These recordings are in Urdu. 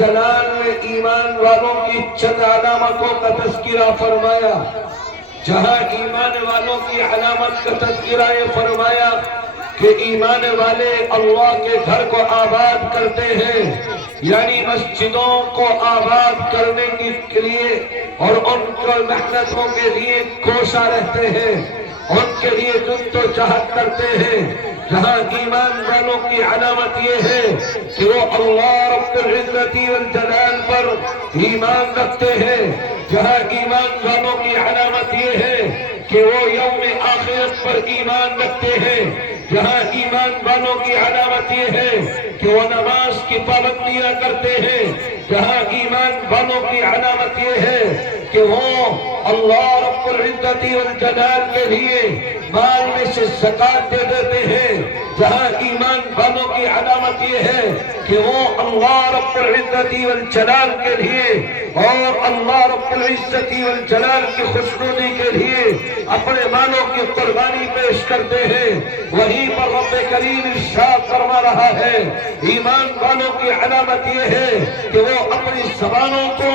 والجلال نے ایمان والوں کی چند علامتوں کا تذکرہ فرمایا. جہاں ایمان والوں کی علامت کا تذکرہ یہ فرمایا کہ ایمان والے اللہ کے گھر کو آباد کرتے ہیں، یعنی مسجدوں کو آباد کرنے کے لیے اور ان کو محنتوں کے لیے کوشاں رہتے ہیں، ان کے لیے جد و جہد کرتے ہیں. جہاں ایمان والوں کی علامت یہ ہے کہ وہ اللہ رب العزت والجلال پر ایمان رکھتے ہیں. جہاں ایمان والوں کی علامت یہ ہے کہ وہ یوم آخرت پر ایمان رکھتے ہیں. جہاں ایمان والوں کی علامت یہ ہے کہ وہ نماز کی پابندیاں کرتے ہیں. جہاں ایمان والوں کی علامت یہ ہے کہ وہ اللہ رب العزت والجلال کے لیے مال میں سے زکات دے دیتے ہیں. جہاں ایمان والوں کی علامت یہ ہے کہ وہ اللہ رب العزت والجلال کے لیے اور اللہ رب العزت والجلال کی خوشنودی کے لیے اپنے مالوں کی قربانی پیش کرتے ہیں. وہیں پر رب کریم ارشاد فرما رہا ہے ایمان والوں کی علامت یہ ہے کہ وہ اپنی زبانوں کو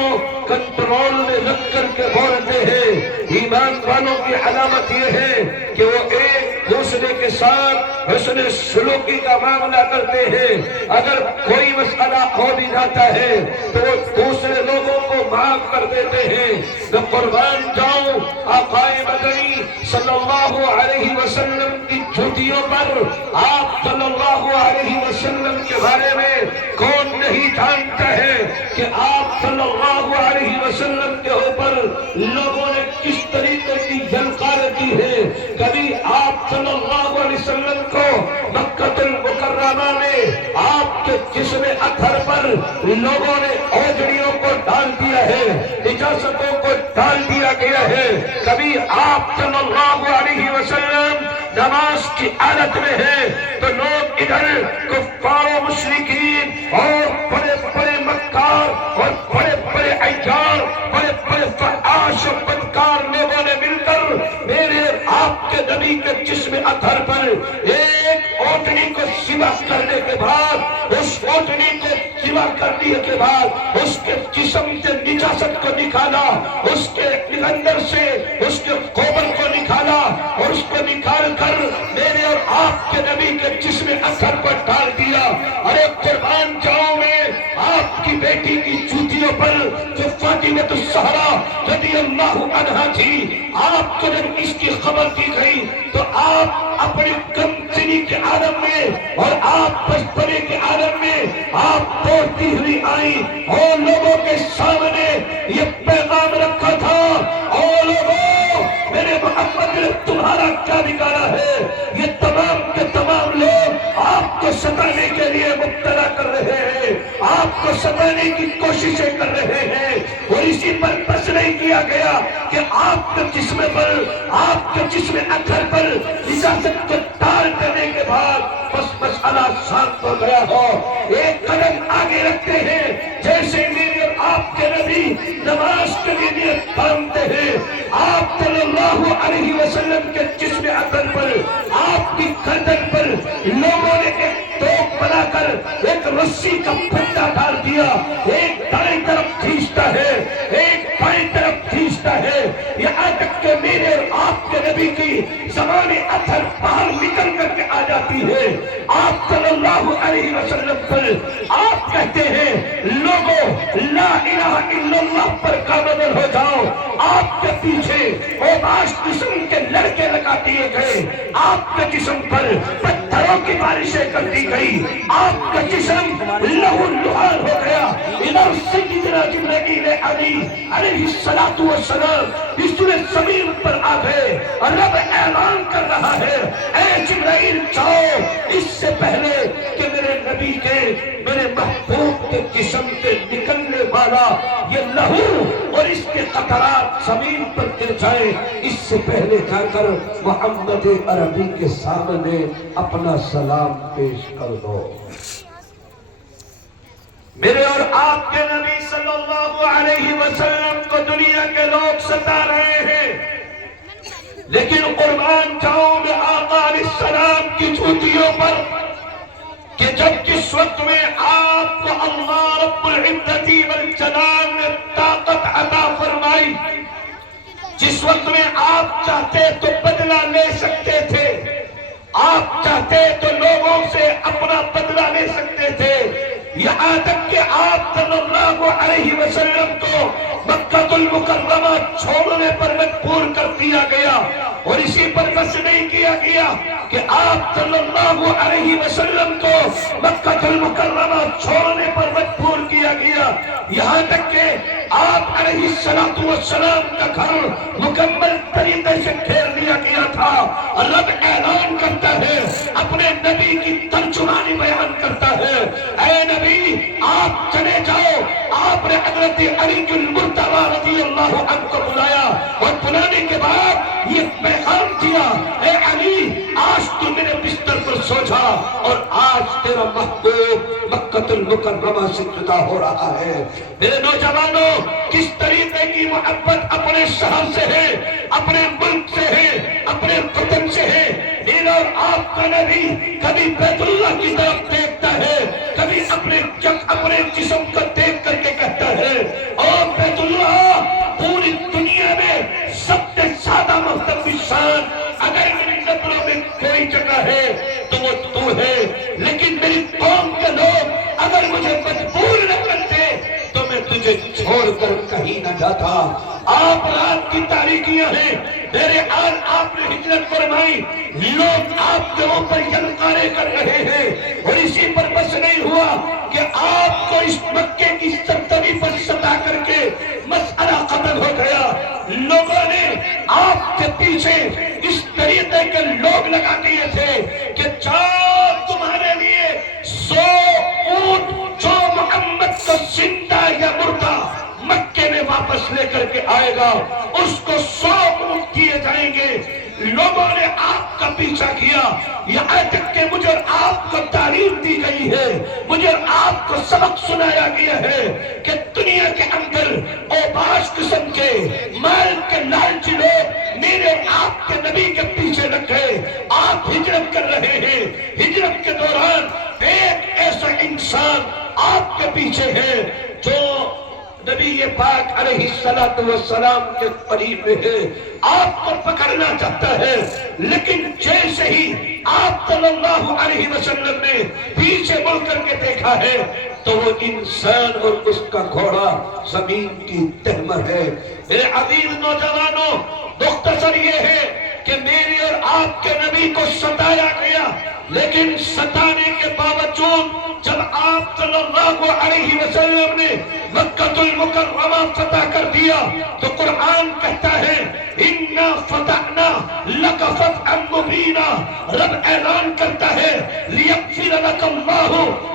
کنٹرول میں رکھ کر کے بولتے ہیں. ایمان والوں کی علامت یہ ہے کہ وہ ایک دوسرے کے ساتھ حسن سلوکی کا معاملہ کرتے ہیں. اگر کوئی مسئلہ ہو بھی جاتا ہے تو وہ دوسرے لوگوں کو معاف کر دیتے ہیں. میں قربان جاؤں آقا مدنی صلی اللہ علیہ وسلم کی جوتیوں پر آپ صلی اللہ علیہ وسلم کے بارے میں کون نہیں جانتا ہے کہ آپ صلی اللہ علیہ وسلم کے اوپر لوگوں نے کس طریقے کی جلکاریں کی ہے. کبھی آپ صلی اللہ علیہ وسلم کو مکہ المکرمہ میں آپ کے جسم اطہر پر لوگوں نے اوجڑیوں کو ڈال دیا ہے، اجازتوں کو ڈال دیا گیا ہے. کبھی آپ صلی اللہ علیہ وسلم نماز کی حالت میں ہے تو لوگ ادھر کفار و مشرکین اور بڑے بڑے مکار اور بڑے بڑے عیار بڑے بڑے فحاش و بدکار لوگوں نے مل کر میرے آپ کے نبی کے جسم اطہر پر ایک اوٹنی کو ذبح کرنے کے بعد اس اوٹنی کو ذبح کرنے کے بعد اس کے جسم سے نجاست کو نکالا، اس کے اندر سے اس کے گوبر کو نکالا اور اس کو نکال کر میرے اور آپ کے نبی کے جسم اطہر پر ڈال دیا. ارے قربان جاؤں میں آپ کی بیٹی کی جوتیوں پر جو فاطمہ الزہرا رضی اللہ عنہا تھی، آپ کو جب اس کی خبر دی گئی تو آپ اپنی کمزنی کے عالم میں اور آپ بچپنے کے عالم میں آپ دوڑتی ہوئی آئی اور لوگوں کے سامنے یہ پیغام رکھا تھا، اور لوگوں میرے محمد نے تمہارا کیا بگاڑا ہے. یہ تمام کے تمام لوگ آپ کو ستانے کے لیے مبتلا کر رہے ہیں، آپ کو ستانے کی کوششیں کر رہے ہیں. اور اسی پر بس نہیں کیا گیا کہ آپ کے جسم پر آپ کے جسم اطہر پر اجازت کو ڈال دینے کے بعد بس مسئلہ شانت ہو گیا ہو. ایک قدم آگے رکھتے ہیں جیسے میرے اور آپ کے نبی نماز کے لیے نیت باندھتے ہیں. آپ صلی اللہ علیہ وسلم کے جسم اطہر پر آپ کی گردن پر لوگوں نے ایک توپ بنا کر ایک رسی کا پھندا ڈال دیا. ایک دائیں طرف کھینچتا ہے، ایک بائیں طرف کھینچتا ہے، یہاں تک کہ میرے اور آپ کے نبی کی زبان اطہر باہر نکل کر کے آ جاتی ہے. آپ صلی اللہ علیہ وسلم پر آپ کہتے ہیں لوگوں لا الہ الا اللہ پر کامل ہو جاؤ. آپ کے پیچھے اوباش قسم کے لڑکے لگا دیے گئے، آپ کے جسم پر پتھروں کی بارشیں کر دی گئی، آپ کا جسم لہو لہار ہو گیا. ادھر سیدنا جبرائیل علیہ السلام اس زمین پر آ گئے اور رب اعلان کر رہا ہے اے جبرائیل جاؤ، اس سے پہلے کہ میرے نبی کے میرے محبوب کے جسم سے نکلنے والا یہ لہو اور اس کے قطرات زمین پر گر جائے، اس سے پہلے جا کر محمد عربی کے سامنے اپنا سلام پیش کر دو. میرے اور آپ کے نبی صلی اللہ علیہ وسلم کو دنیا کے لوگ ستا رہے ہیں، لیکن قربان جاؤں میں آقا علیہ السلام کی جوتیوں پر کہ جب جس وقت میں آپ کو اللہ رب رب العزت والجلال نے طاقت عطا فرمائی. جس وقت میں آپ چاہتے تو بدلہ لے سکتے تھے، آپ چاہتے تو لوگوں سے اپنا بدلہ لے سکتے تھے، یہاں تک کہ آپ صلی اللہ علیہ وسلم کو مکہ المکرمہ چھوڑنے پر مجبور کر دیا گیا. اور اسی پر بس نہیں کیا گیا کہ آپ صلی اللہ علیہ وسلم کو مکہ المکرمہ چھوڑنے پر مجبور کیا گیا، یہاں تک کہ آپ علیہ السلام کا گھر مکمل طریقے سے گھیر لیا گیا تھا. رب اعلان کرتا ہے، اپنے نبی کی ترجمانی بیان کرتا ہے، اے نبی آپ چلے جاؤ. آپ نے حضرت علی المرتضی رضی اللہ عنہ کو بلایا اور بلانے کے بعد یہ پیغام دیا، اے علی آج تو میرے بستر پر سو جا، اور آج تیرا محبوب مکہ المکرمہ سے جدا ہو رہا ہے. میرے نوجوانوں، کس طریقے کی محبت اپنے شہر سے ہے، اپنے ملک سے ہے، اپنے وطن سے ہے. اور آپ کا نبی کبھی بیت اللہ کی طرف دیکھتا ہے، کبھی اپنے جسم کو دیکھ کر کے کہتا ہے، او بیت اللہ، پوری دنیا میں سب سے زیادہ محترم شان اگر میری نظروں میں کوئی جگہ ہے تو وہ تو ہے. لیکن میری قوم کے لوگ اگر مجھے مجبور نہ کرتے تو میں تجھے چھوڑ کر کہیں نہ جاتا. آپ رات کی تاریکیاں ہیں، میرے آن آپ نے ہجرت فرمائی، لوگ آپ کے اوپر یلغارے کر رہے ہیں. اور اسی پر بس نہیں ہوا کہ آپ کو اس مکے کی سرزمین پر ستا کر کے مسئلہ ختم ہو گیا. لوگوں نے آپ کے پیچھے اس طریقے کے لوگ لگا دیے تھے کہ جاؤ تمہارے لیے 100 اونٹ جو محمد کو زندہ یا مردہ مکے میں واپس لے کر کے آئے گا، اس کو 100 اونٹ دیے جائیں گے. لوگوں نے آپ کا پیچھا کیا، یہاں تک کہ مجھے آپ کو تعلیم دی گئی ہے، مجھے آپ کو سبق سنایا گیا ہے کہ دنیا کے اندر اوباش قسم کے مال کے لالچی لوگ میرے آپ کے نبی کے پیچھے لگ گئے. آپ ہجرت کر رہے ہیں، ہجرت کے دوران ایک ایسا انسان آپ کے پیچھے ہے جو نبی پاک علیہ السلام کے قریب ہے، آپ کو پکڑنا چاہتا ہے. لیکن جیسے ہی آپ صلی اللہ علیہ وسلم نے پیچھے مڑ کر کے دیکھا ہے تو وہ انسان اور اس کا گھوڑا زمین کی تہ میں ہے. میرے عزیز نوجوانوں، مختصر یہ ہے کہ میرے اور آپ کے نبی کو ستایا گیا، لیکن ستانے کے باوجود جب آپ صلی اللہ علیہ وسلم نے مکہ المکرمہ فتح کر دیا تو قرآن کہتا ہے اِنَّا فَتَحْنَا لَكَ فَتْحًا مُبِينًا. رب اعلان کرتا ہے لِيَغْفِرَ لَكَ اللَّهُ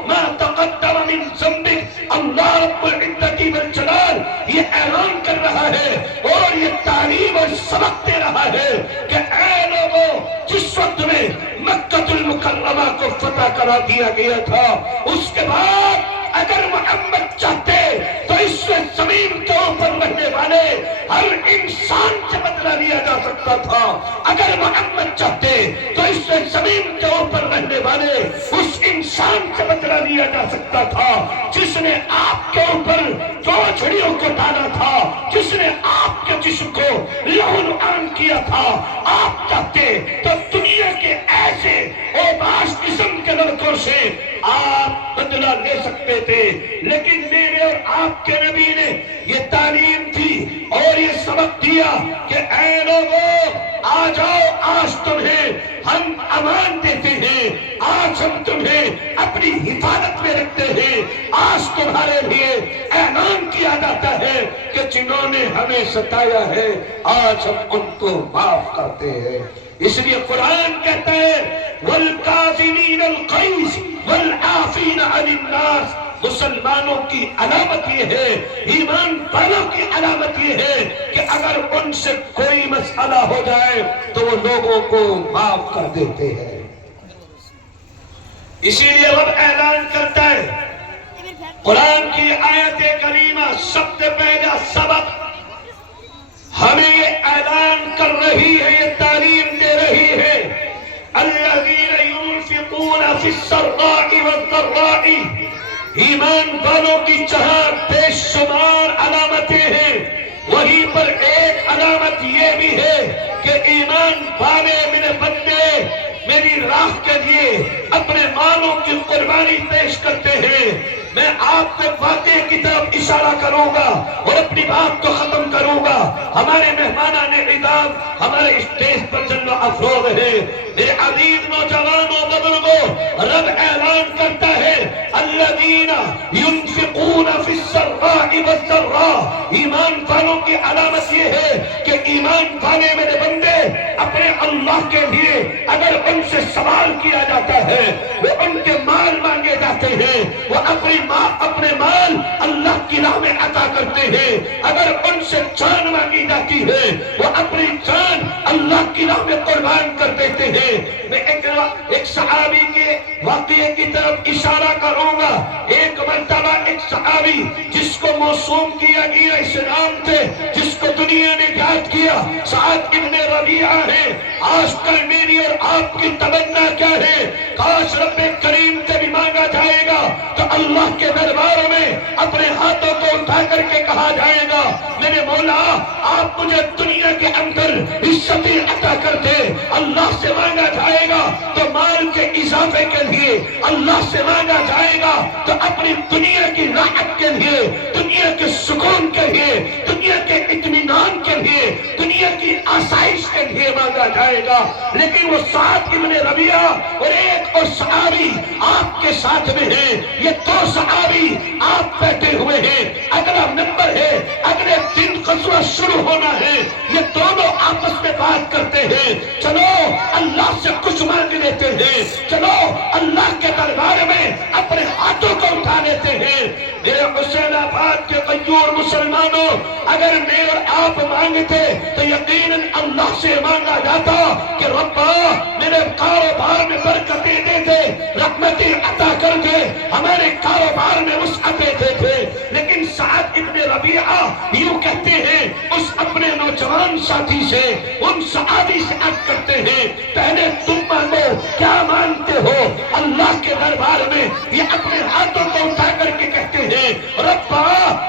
مَا تَقَدَّمَ مِن ذَنبِكَ. اللہ رب العزت والجلال یہ اعلان کر رہا ہے اور یہ تعلیم اور سبق دے رہا ہے کہ اے لوگوں، جس وقت میں مکہ المکرمہ کو فتح کرا دیا گیا تھا، اس کے بعد اگر محمد چاہتے تو اس زمین کے اوپر رہنے والے ہر انسان سے بدلہ لیا جا سکتا تھا. اگر محمد چاہتے تو اس زمین کے اوپر رہنے والے اس انسان سے بدلہ لیا جا سکتا تھا جس نے آپ کے اوپر چھڑیوں کو ڈالا تھا، جس نے آپ کے جسم کو لہو لعان کیا تھا. آپ چاہتے تو دنیا کے ایسے اوباش قسم کے لڑکوں سے آپ بدلہ لے سکتے تھے. لیکن میرے اور آپ کے نبی نے یہ تعلیم دی اور یہ سبق دیا کہ اے لوگوں، آ جاؤ، آج تمہیں ہم امان دیتے ہیں، آج ہم تمہیں اپنی حفاظت میں رکھتے ہیں. آج تمہارے لیے اعلان کیا جاتا ہے کہ جنہوں نے ہمیں ستایا ہے آج ہم ان کو معاف کرتے ہیں. اس لیے قرآن کہتا ہے وَالْكَاظِمِينَ الْغَيْظَ وَالْعَافِينَ عَنِ النَّاسِ. مسلمانوں کی علامت یہ ہے، ایمان والوں کی علامت یہ ہے کہ اگر ان سے کوئی مسئلہ ہو جائے تو وہ لوگوں کو معاف کر دیتے ہیں. اسی لیے رب اعلان کرتا ہے، قرآن کی آیت کریمہ سب سے پہلا سبق ہمیں یہ اعلان کر رہی ہے، یہ تعلیم دے رہی ہے الذین ينفقون فی السراء والضراء ایمان والوں کی جہاں بے شمار علامتیں ہیں، وہیں پر ایک علامت یہ بھی ہے کہ ایمان والے میرے بندے میری راہ کے لیے اپنے مالوں کی قربانی پیش کرتے ہیں۔ میں آپ کے واقعے کی طرف اشارہ کروں گا اور اپنی بات کو ختم کروں گا۔ ہمارے مہمانان اعزاز ہمارے اسٹیج پر جلوہ افروز ہے۔ میرے عزیز نوجوانوں بزرگوں، رب اعلان کرتا ہے الذین ينفقون فی السراء والضراء۔ ایمان والوں کی علامت یہ ہے کہ ایمان والے میرے بندے اپنے اللہ کے لیے اگر ان سے سوال کیا جاتا ہے، وہ ان کے مال مانگے جاتے ہیں، وہ اپنے مال اللہ کی راہ میں عطا کرتے ہیں۔ اگر ان سے جان مانگی جاتی ہے، وہ اپنی جان اللہ کی راہ میں قربان کر دیتے ہیں۔ میں ایک صحابی کے واقعے کی طرف اشارہ کروں گا۔ ایک مرتبہ ایک صحابی جس کو موسوم کیا گیا اس نام تھے، جس کو دنیا نے یاد کیا، سعد ابن ربیعہ ہے۔ آج کل میری اور آپ کی تمنا کیا ہے؟ کاش رب کریم سے بھی مانگا جائے گا تو اللہ کے دربار میں اپنے ہاتھوں کو اٹھا کر کے کہا جائے گا میرے مولا آپ مجھے دنیا کے اندر عزتیں عطا کر دے۔ اللہ سے مانگا جائے گا تو مال کے اضافے کے لیے، اللہ سے مانگا جائے گا تو اپنی دنیا کی راحت کے لیے، دنیا کے سکون کے لیے، دنیا کے اطمینان کے لیے، دنیا کی آسائش کے لیے مانگا جائے گا۔ لیکن وہ سعد ابن ربیعہ اور ایک اور صحابی آپ کے ساتھ میں ہیں۔ یہ دو صحابی آپ بیٹھے ہوئے ہیں، اگلا نمبر ہے، اگلے دن غزوہ شروع ہونا ہے۔ یہ دونوں آپس میں بات کرتے ہیں، چلو اللہ سے کچھ مانگ لیتے ہیں، چلو اللہ کے دربار میں اپنے ہاتھوں کو اٹھا لیتے ہیں۔ میرے حسین آباد کے غیور مسلمانوں، اگر میں اور آپ مانگتے تو یقیناً اللہ سے مانگا جاتا کہ ربا میرے کاروبار میں برکتیں دے دے، رحمتیں عطا کر دے، ہمارے کاروبار میں وسعتیں دے دے۔ لیکن سعد ابن ربیعہ یوں کہتے ہیں اس اپنے نوجوان ساتھی سے، ان صحابی سے عرض کرتے ہیں پہلے تم مانگو، کیا مانگتے ہو؟ اللہ کے دربار میں یہ اپنے ہاتھوں کو اٹھا کر کے کہتے ہیں ربا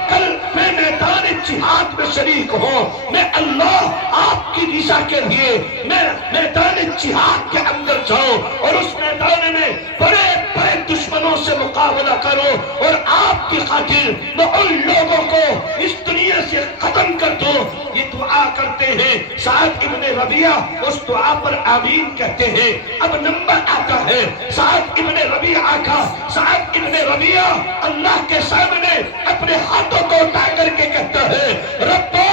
کل میں میدان جہاد میں شریک ہوں، میں اللہ آپ کی رضا کے لیے میں میدان جہاد کے اندر جاؤں اور اس میدان میں بڑے بڑے دشمنوں سے مقابلہ کرو اور آپ کی خاطر میں ان لوگوں کو اس دنیا سے ختم کر دو۔ یہ دعا کرتے ہیں سعد ابن ربیعہ، اس دعا پر آمین کہتے ہیں۔ اب نمبر آتا ہے سعد ابن ربیعہ کا۔ سعد ابن ربیعہ اللہ کے سامنے اپنے ہاتھوں کو اٹھا کر کے کہتا ہے ربا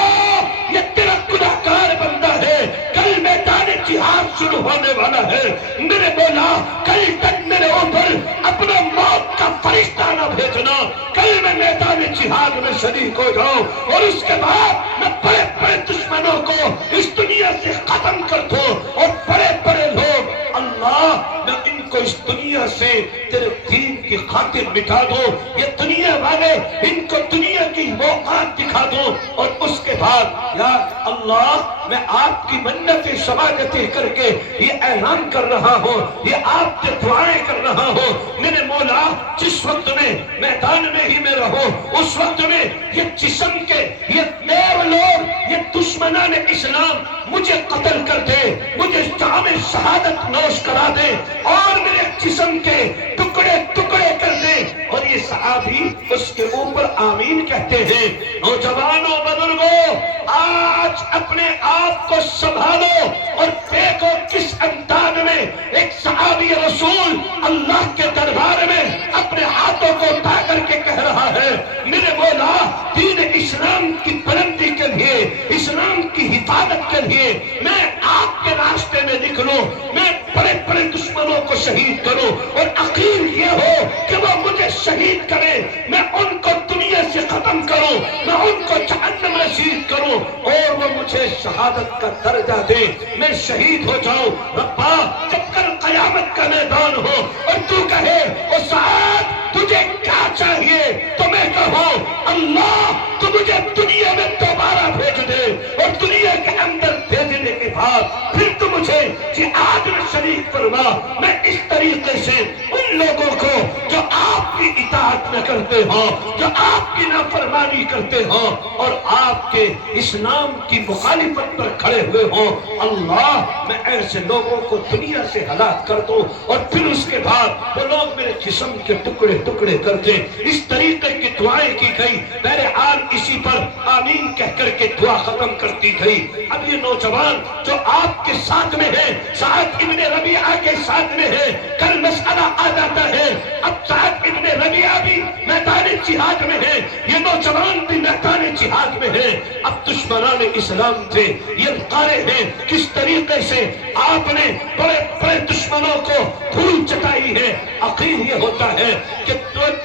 یہ تیرا گناہگار بندہ ہے، کل میدان جہاد شروع ہونے والا ہے، میرے مولا کل تک میرے اوپر اپنا موت کا فرشتہ نہ بھیجنا، کل میں میدان جہاد میں شریک ہو جاؤں اور اس کے بعد میں بڑے بڑے دشمنوں کو اس دنیا سے ختم کر دوں اور بڑے بڑے لوگ اللہ میں ان کو اس دنیا سے تیرے دین کی خاطر مٹا دو، یہ دنیا والے ان کو دنیا کی موقعات دکھا دو اور اس کے بعد یا اللہ میں آپ کی منتیں شفاعتیں کر کے یہ اعلان کر رہا ہوں، یہ آپ سے دعائیں کر رہا ہوں میرے مولا جس وقت میں میدان میں ہی میں رہوں اس وقت میں یہ جسم کے یہ دیو لوگ یہ دشمنان اسلام مجھے قتل کر دے، مجھے جام شہادت نوش کرا دے اور میرے جسم کے ٹکڑے ٹکڑے کر دے۔ اور یہ صحابی اس کے اوپر آمین کہتے ہیں۔ نوجوانوں بزرگوں آج اپنے آپ کو سنبھالو اور دیکھو کس انداز میں ایک صحابی رسول اللہ کے دربار میں اپنے ہاتھوں کو اٹھا کر کے کہہ رہا ہے میرے مولا دین اسلام کی بلندی کے لیے، اسلام کی حفاظت کے لیے میں آپ کے راستے میں نکلوں، میں بڑے بڑے دشمنوں کو شہید کروں اور اخیر یہ ہو کہ وہ مجھے شہید کرے، میں ان کو دنیا سے ختم کروں، میں ان کو جہنم رسید کروں اور وہ مجھے شہادت کا درجہ دے، میں شہید ہو جاؤں۔ ربا جب کل قیامت کا میدان ہو اور تو کہے او سعد تجھے کیا چاہیے تو میں کہوں اللہ تو مجھے دنیا میں دوبارہ بھیج دے اور دنیا کے اندر بھیجنے کے بعد پھر تو مجھے جہاد میں شریک فرما۔ میں اس طریقے سے ان لوگوں کو جو آپ کی اطاعت نہ کرتے ہوں، جو آپ کی نافرمانی کرتے ہوں اور آپ کے اسلام کی مخالفت پر کھڑے ہوئے ہوں، اللہ میں ایسے لوگوں کو دنیا سے ہلاک کر دوں اور پھر اس کے بعد وہ لوگ میرے جسم کے ٹکڑے ٹکڑے کر دیں۔ اس طریقے کی دعائیں کی گئی، بہرحال اسی پر آمین کہہ کر کے دعا ختم کرتی گئی۔ اب یہ نوجوان جو آپ کے ساتھ میں ہے، سعد ابن ربیعہ کے ساتھ میں ہے، کل مسئلہ آ جاتا ہے، اب سعد ابن ربیعہ بھی میدان جہاد میں ہے، یہ نوجوان بھی میدان جہاد میں ہے۔ اب دشمنان اسلام تھے، یہ قارئ ہیں کس طریقے سے آپ نے بڑے بڑے دشمنوں کو دھول چٹائی ہے۔ عقیل یہ ہوتا ہے کہ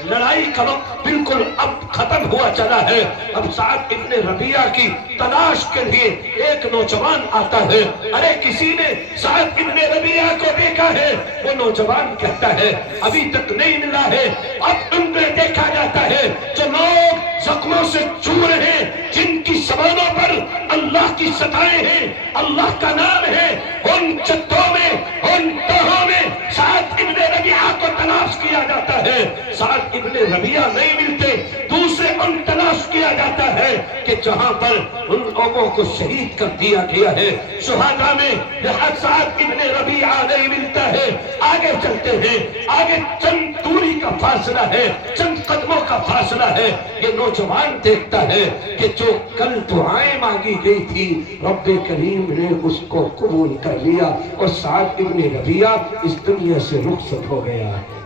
لڑائی کا وقت بالکل اب ختم ہوا چلا ہے، اب سعد ابن ربیعہ کی تلاش کے لیے ایک نوجوان آتا ہے۔ ارے کسی نے سعد ابن ربیعہ کو دیکھا ہے؟ وہ نوجوان کہتا ہے ابھی تک نہیں ملا ہے۔ اب ان میں دیکھا جاتا ہے جو لوگ زخموں سے چو رہے ہیں، جن کی زبانوں پر اللہ کی ستائیں ہیں، اللہ کا نام ہے، ان چتوں میں، ان تہوں میں سعد ابن ربیعہ کو تلاش کیا جاتا ہے۔ سعد ابن ربیعہ نہیں ملتے، دوسرے ان تلاش کیا جاتا ہے کہ جہاں پر ان لوگوں کو شہید کر دیا گیا ہے شہداء میں، جہاں سعد ابن ربیعہ نہیں ملتا ہے۔ آگے چلتے ہیں، آگے چند دوری کا فاصلہ ہے، چند قدموں کا فاصلہ ہے، یہ نوجوان دیکھتا ہے کہ جو کل دعائیں مانگی گئی تھی رب کریم نے اس کو قبول کر لیا اور سعد ابن ربیعہ اس دنیا سے رخصت ہو گیا ہے۔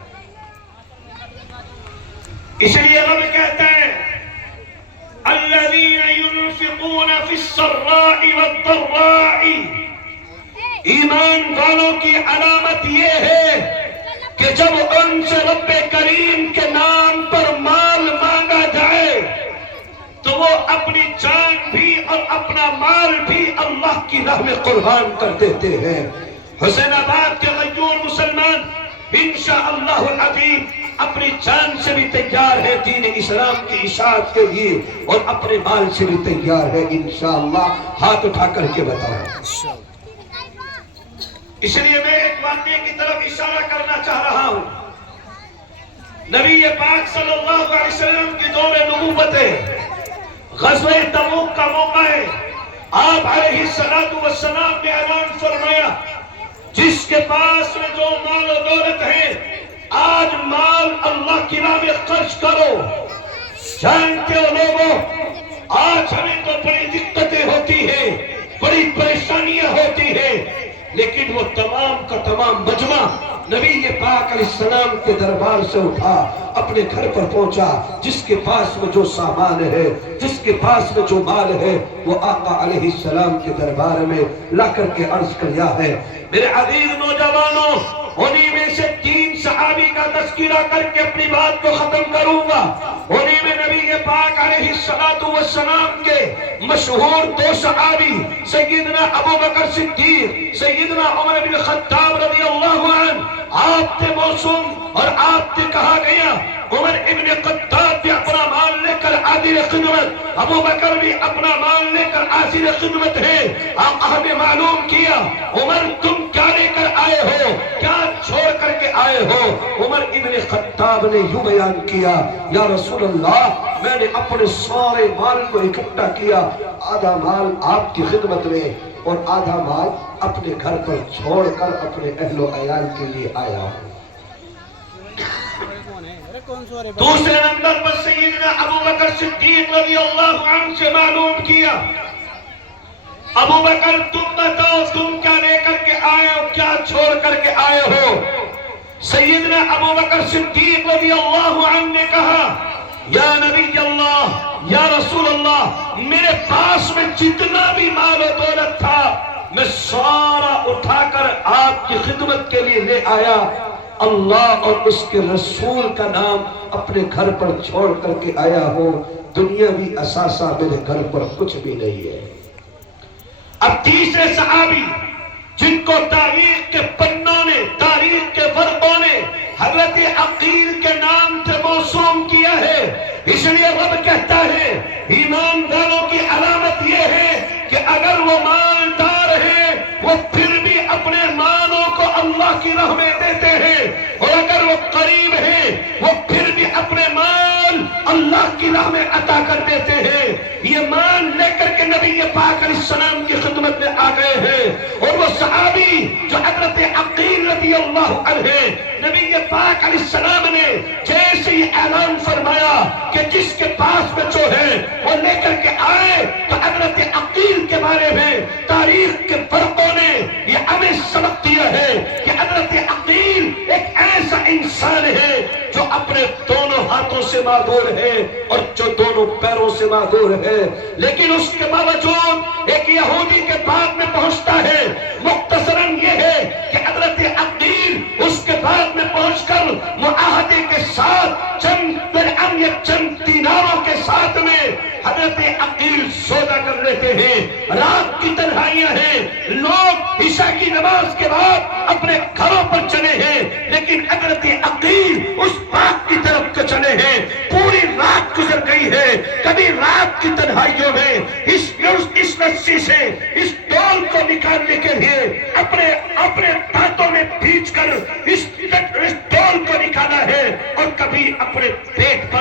اس لیے رب کہتا ہے الذین ينفقون فی السراء والضراء، ایمان والوں کی علامت یہ ہے کہ جب ان سے رب کریم کے نام پر مال مانگا جائے تو وہ اپنی جان بھی اور اپنا مال بھی اللہ کی راہ میں قربان کر دیتے ہیں۔ حسین آباد کے غیور مسلمان انشاءاللہ العظیم اپنی جان سے بھی تیار ہے دین اسلام کی اشاعت کے لیے اور اپنے مال سے بھی تیار ہے انشاءاللہ۔ ہاتھ اٹھا کر کے بتاؤ۔ اس لیے میں ایک واقعے کی طرف اشارہ کرنا چاہ رہا ہوں۔ نبی پاک صلی اللہ علیہ وسلم کی دور نبوت ہے، غزوہ تبوک کا موقع ہے۔ آپ علیہ السلام نے اعلان فرمایا جس کے پاس میں جو مال و دولت ہے آج مال اللہ کی راہ میں خرچ کرو۔ جانتے ہو لوگوں، آج ہمیں تو بڑی دقتیں ہوتی ہیں، بڑی پریشانیاں ہوتی ہیں، لیکن وہ تمام کا تمام مجمع نبی پاک علیہ السلام کے دربار سے اٹھا، اپنے گھر پر پہنچا، جس کے پاس میں جو سامان ہے، جس کے پاس میں جو مال ہے، وہ آقا علیہ السلام کے دربار میں لا کر کے عرض کیا ہے۔ میرے عزیز نوجوانوں، انہی میں سے 3 صحابی کا تذکرہ کر کے اپنی بات کو ختم کروں گا۔ انہی میں نبی پاک علیہ السلام کے مشہور 2 صحابی سیدنا ابو بکر صدیق، سیدنا عمر بن خطاب رضی اللہ عنہ، آپ سے موسوم اور آپ سے کہا گیا عمر ابن خطاب بھی اپنا مال لے کر حاضر خدمت، ابو بکر بھی اپنا مال لے کر حاضر خدمت ہے۔ آقا نے معلوم کیا عمر تم کیا لے کر آئے ہو، کیا چھوڑ کر کے آئے ہو؟ عمر ابن خطاب نے یوں بیان کیا یا رسول اللہ، میں نے اپنے سارے مال کو اکٹھا کیا، آدھا مال آپ کی خدمت میں اور آدھا مال اپنے گھر پر چھوڑ کر اپنے اہل و عیال کے لیے آیا ہوں۔ دوسرے نمبر پر سیدنا ابو بکر صدیق رضی اللہ عنہ سے معلوم کیا ابو بکر تم بتاؤ تم کیا لے کر کے آئے ہو، کیا چھوڑ کر کے آئے ہو؟ سیدنا ابو بکر صدیق رضی اللہ عنہ نے کہا یا نبی اللہ، یا رسول اللہ، میرے پاس میں جتنا بھی مال و دولت تھا میں سارا اٹھا کر آپ کی خدمت کے لیے لے آیا، اللہ اور اس کے رسول کا نام اپنے گھر پر چھوڑ کر کے آیا ہوں، دنیاوی اثاثہ میرے گھر پر کچھ بھی نہیں ہے۔ اب تیسرے صحابی جن کو تاریخ کے پنوں نے، تاریخ کے ورقوں نے حضرت عقیل کے نام سے موسوم کیا ہے، اس لیے رب کہتا ہے ایمانداروں کی علامت یہ ہے کہ اگر وہ مالدار ہیں وہ پھر بھی اپنے مالوں کو اللہ کی راہ میں دیتے ہیں، اور اگر وہ قریب ہیں وہ اللہ کی راہ میں عطا کر دیتے ہیں، یہ مان لے کر کے نبی پاک علیہ السلام کی خدمت میں آ گئے ہیں۔ اور وہ صحابی جو حضرت عقیل رضی اللہ عنہ، نبی پاک علیہ السلام نے جیسے ہی اعلان فرمایا کہ جس کے پاس میں جو ہے وہ لے کر کے آئے، تو حضرت عقیل کے بارے میں تاریخ کے فرقوں نے یہ ہمیں سبق دیا ہے کہ حضرت عقیل ایک ایسا انسان ہے جو اپنے دونوں ہاتھوں سے معذور ہے اور جو دونوں پیروں سے معذور ہے، لیکن اس کے باوجود ایک یہودی کے بعد میں پہنچتا ہے۔ مختصراً یہ ہے کہ حضرت عقیل اس کے بعد میں پہنچ کر معاہدے کے ساتھ چند دیناروں کے ساتھ میں حضرت عقیل سودا کر لیتے ہیں۔ رات کی تنہائیاں ہیں، لوگ عشاء کی نماز کے بعد اپنے گھروں پر چلے ہیں، لیکن حضرت عقیل اس باغ کی طرف کو چلے ہیں۔ پوری رات گزر گئی ہے، کبھی رات کی تنہائیوں میں اس رسی سے اس ڈول کو نکالنے کے لیے اپنے دانتوں میں بھیج کر اس ڈول کو نکالا ہے، اور کبھی اپنے پیٹ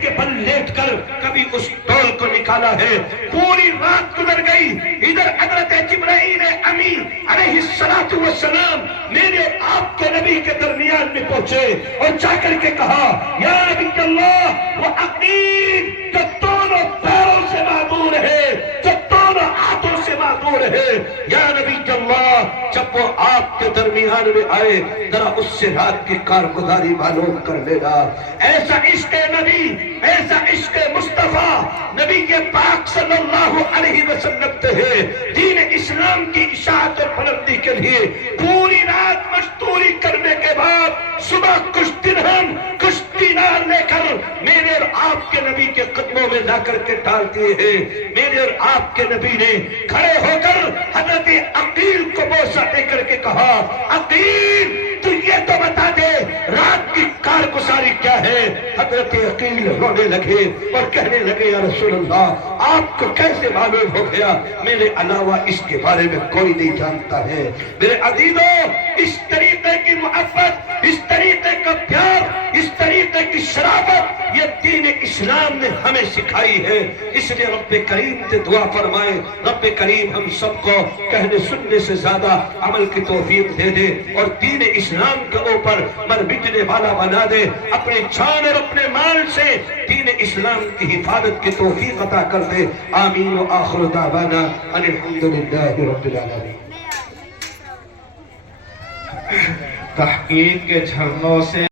کے بل لیٹ کر کبھی اس ڈول کو نکالا ہے۔ پوری رات گزر گئی، ادھر حضرت جبرائیل امین علیہ السلام میرے آپ کے نبی کے درمیان میں پہنچے اور جا کر کے کہا، یا نبی اللہ، وہ عقیل جو دونوں پیروں سے معذور ہے، جو دونوں ہاتھوں سے معذور ہے، یا نبی اللہ، جب وہ آپ کے درمیان میں آئے ذرا اس سے رات کی کارگزاری معلوم کر لینا۔ ایسا عشق نبی، ایسا عشق مصطفیٰ نبی پاک صلی اللہ علیہ وسلم تے ہے۔ دین اسلام کی اشاعت اور بلندی کے لیے پوری رات مزدوری کرنے کے بعد صبح کچھ درہم کچھ دینار لے کر میرے اور آپ کے نبی کے قدموں میں لا کر کے ڈال دیے ہیں۔ میرے اور آپ کے نبی نے کھڑے ہو کر حضرت عقیل کو بوسہ دے کر کے کہا، عقیل تو یہ تو بتا دے رات کی کارگزاری کیا ہے؟ حضرت عقیل رونے لگے اور کہنے لگے، یا رسول اللہ، آپ کو کیسے معلوم ہو گیا؟ میرے علاوہ اس کے بارے میں کوئی نہیں جانتا ہے۔ میرے عزیزو، اس طریقے کی محبت، اس طریقے کا پیار، اس طریقے کی شرافت یہ دین اسلام نے ہمیں سکھائی ہے۔ اس لیے رب کریم سے دعا فرمائے، رب کریم ہم سب کو کہنے سننے سے زیادہ عمل کی توفیق دے دے اور دین اسلام کے اوپر مر مٹنے والا بنا دے، اپنے جان اور اپنے مال سے دین اسلام کی حفاظت کی توفیق عطا کر دے۔ آمین و آخر دعوانا ان الحمدللہ رب العالمین۔ تحقیق کے جھرنوں سے